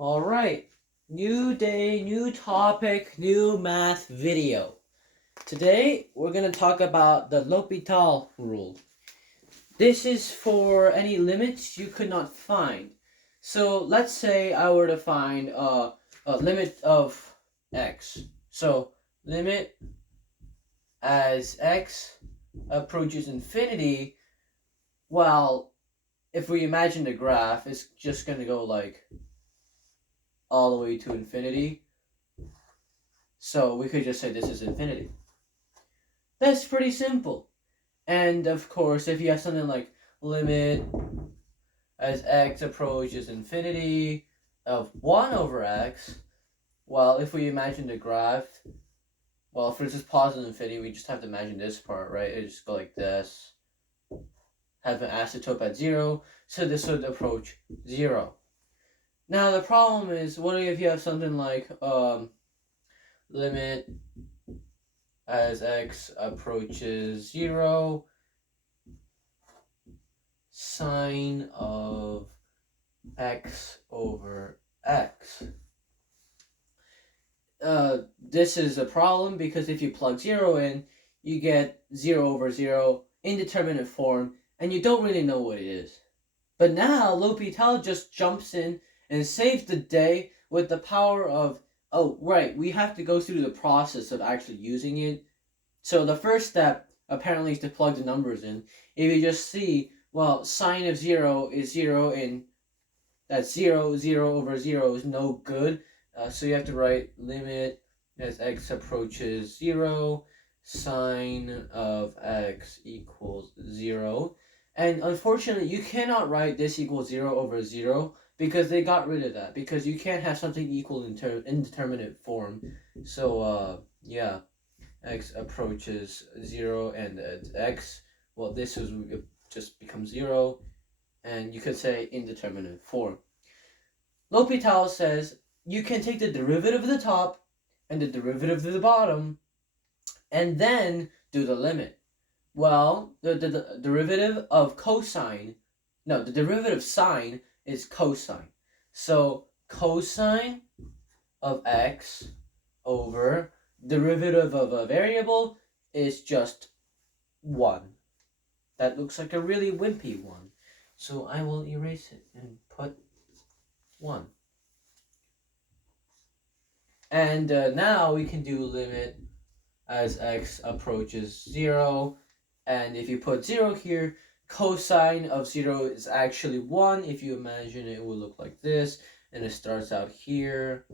All right, new day, new topic, new math video. Today we're going to talk about the L'Hopital rule. This is for any limits you could not find. So let's say I were to find a limit of x. So limit as x approaches infinity. Well, if we imagine the graph, it's just going to go like all the way to infinity. So we could just say this is infinity. That's pretty simple. And of course, if you have something like limit as x approaches infinity of 1 over x, well, if we imagine the graph, well, if it's just positive infinity, we just have to imagine this part, right? It just go like this. Have an asymptote at 0, so this would approach 0. Now, the problem is, what if you have something like limit as x approaches 0, sine of x over x. This is a problem because if you plug 0 in, you get 0 over 0, indeterminate form, and you don't really know what it is. But now, L'Hopital just jumps in and saves the day with the power of, oh, right, we have to go through the process of actually using it. So the first step, apparently, is to plug the numbers in. If you just see, well, sine of 0 is 0, and that's 0, 0 over 0 is no good. So you have to write limit as x approaches 0, sine of x equals 0. And unfortunately, you cannot write this equals 0 over 0 because they got rid of that. Because you can't have something equal in indeterminate form. So, yeah, x approaches 0 and x, well, this is just becomes 0. And you could say indeterminate form. L'Hopital says you can take the derivative of the top and the derivative of the bottom and then do the limit. Well, the derivative of cosine, no, the derivative of sine is cosine. So cosine of x over derivative of a variable is just 1. That looks like a really wimpy one. So I will erase it and put 1. And now we can do limit as x approaches 0. And if you put 0 here, cosine of 0 is actually 1. If you imagine it will look like this. And it starts out here.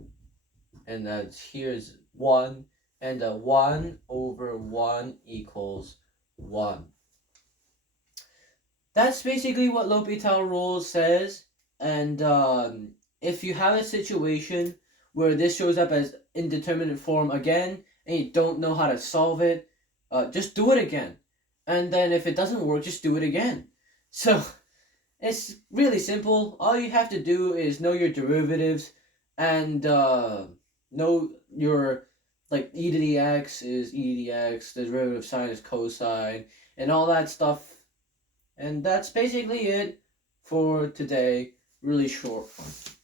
And that's here is 1. And 1 over 1 equals 1. That's basically what L'Hopital rule says. And if you have a situation where this shows up as indeterminate form again, and you don't know how to solve it, just do it again. And then if it doesn't work, just do it again. So it's really simple. All you have to do is know your derivatives and know your, like, e to the x is e to the x, the derivative of sine is cosine, and all that stuff. And that's basically it for today. Really short one.